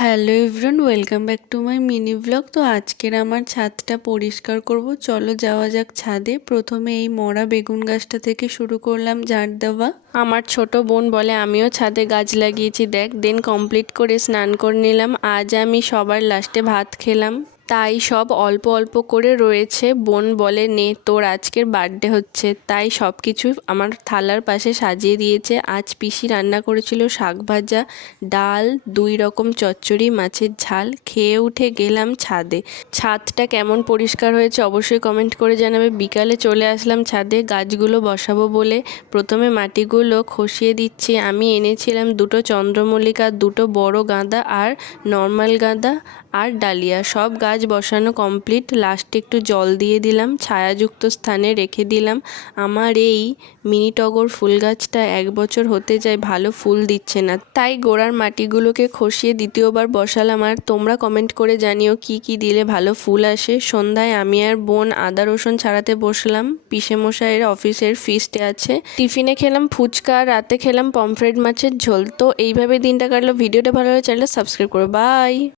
Hello everyone, welcome back to my mini blog. তো আজকের আমার ছাদটা পরিষ্কার করব, চলো যাওয়া যাক ছাদে। প্রথমে এই মরা বেগুন গাছটা থেকে শুরু করলাম ঝাড় দেওয়া। আমার ছোট বোন বলে আমিও ছাদে গাছ লাগিয়েছি দেখ। দেন কমপ্লিট করে স্নান করে নিলাম। আজ আমি সবার লাস্টে ভাত খেলাম, তাই সব অল্প অল্প করে রয়েছে। বোন বলে নে তোর আজকের বার্থডে হচ্ছে, তাই সব কিছু আমার থালার পাশে সাজিয়ে দিয়েছে। আজ পিসি রান্না করেছিল শাক ভাজা, ডাল, 2 রকম চচ্চড়ি, মাছের ঝাল। খেয়ে উঠে গেলাম ছাদে। ছাদটা কেমন পরিষ্কার হয়েছে অবশ্যই কমেন্ট করে জানাবে। বিকালে চলে আসলাম ছাদে গাছগুলো বসাবো বলে। প্রথমে মাটিগুলো খসিয়ে দিচ্ছি। আমি এনেছিলাম 2টো চন্দ্রমল্লিকা, 2টো বড় গাঁদা আর নর্মাল গাঁদা আর ডালিয়া। সব গাছ বসানো কমপ্লিট। লাস্টে একটু জল দিয়ে দিলাম, ছায়াযুক্ত স্থানে রেখে দিলাম। আমার এই মিনি টগর ফুল গাছটা 1 বছর হতে যায়, ভালো ফুল দিচ্ছে না, তাই গোড়ার মাটিগুলোকে খসিয়ে দ্বিতীয়বার বসালাম। আর তোমরা কমেন্ট করে জানিও কি কি দিলে ভালো ফুল আসে। সন্ধ্যায় আমি আর বোন আদা রসুন ছাড়াতে বসলাম। পিসেমশাইয়ের অফিসের ফিস্টে আছে। টিফিনে খেলাম ফুচকা, রাতে খেলাম পমফ্রেট মাছের ঝোল। তো এইভাবে দিনটা কাটলো। ভিডিওটা ভালো লাগলে চ্যানেলটা সাবস্ক্রাইব করো। বাই।